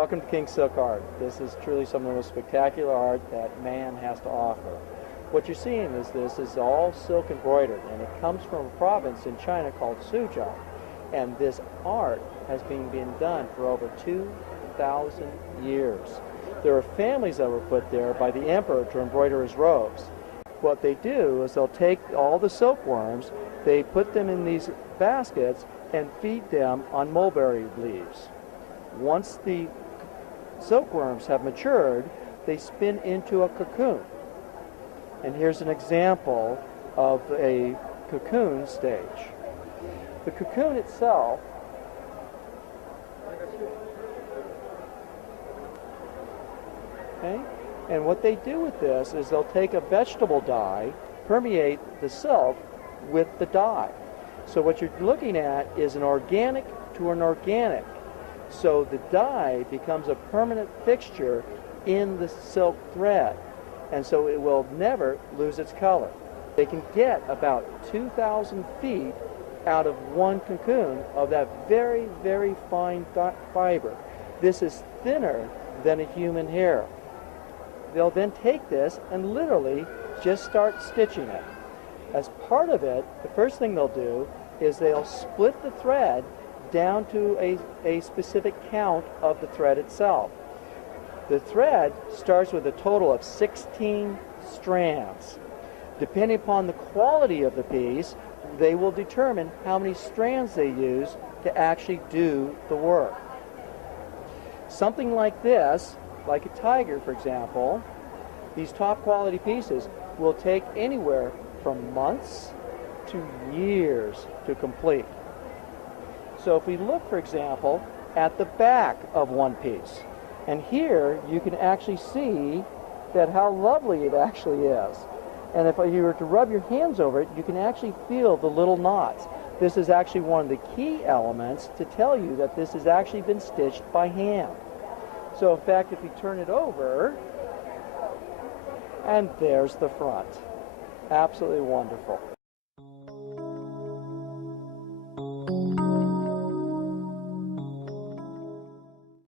Welcome to King Silk Art. This is truly some of the most spectacular art that man has to offer. What you're seeing this is all silk embroidered, and it comes from a province in China called Suzhou. And this art has been done for over 2,000 years. There are families that were put there by the emperor to embroider his robes. What they do is they'll take all the silkworms, they put them in these baskets and feed them on mulberry leaves. Once the silkworms have matured, they spin into a cocoon. And here's an example of a cocoon stage. The cocoon itself and what they do with this is they'll take a vegetable dye, permeate the silk with the dye. So what you're looking at is an organic to an organic. So the dye becomes a permanent fixture in the silk thread, and so it will never lose its color. They can get about 2,000 feet out of one cocoon of that very, very fine fiber. This is thinner than a human hair. They'll then take this and literally just start stitching it. As part of it, the first thing they'll do is they'll split the thread down to a specific count of the thread itself. The thread starts with a total of 16 strands. Depending upon the quality of the piece, they will determine how many strands they use to actually do the work. Something like this, like a tiger for example, these top quality pieces will take anywhere from months to years to complete. So if we look, for example, at the back of one piece, and here you can actually see that how lovely it actually is. And if you were to rub your hands over it, you can actually feel the little knots. This is actually one of the key elements to tell you that this has actually been stitched by hand. So in fact, if we turn it over, and there's the front. Absolutely wonderful.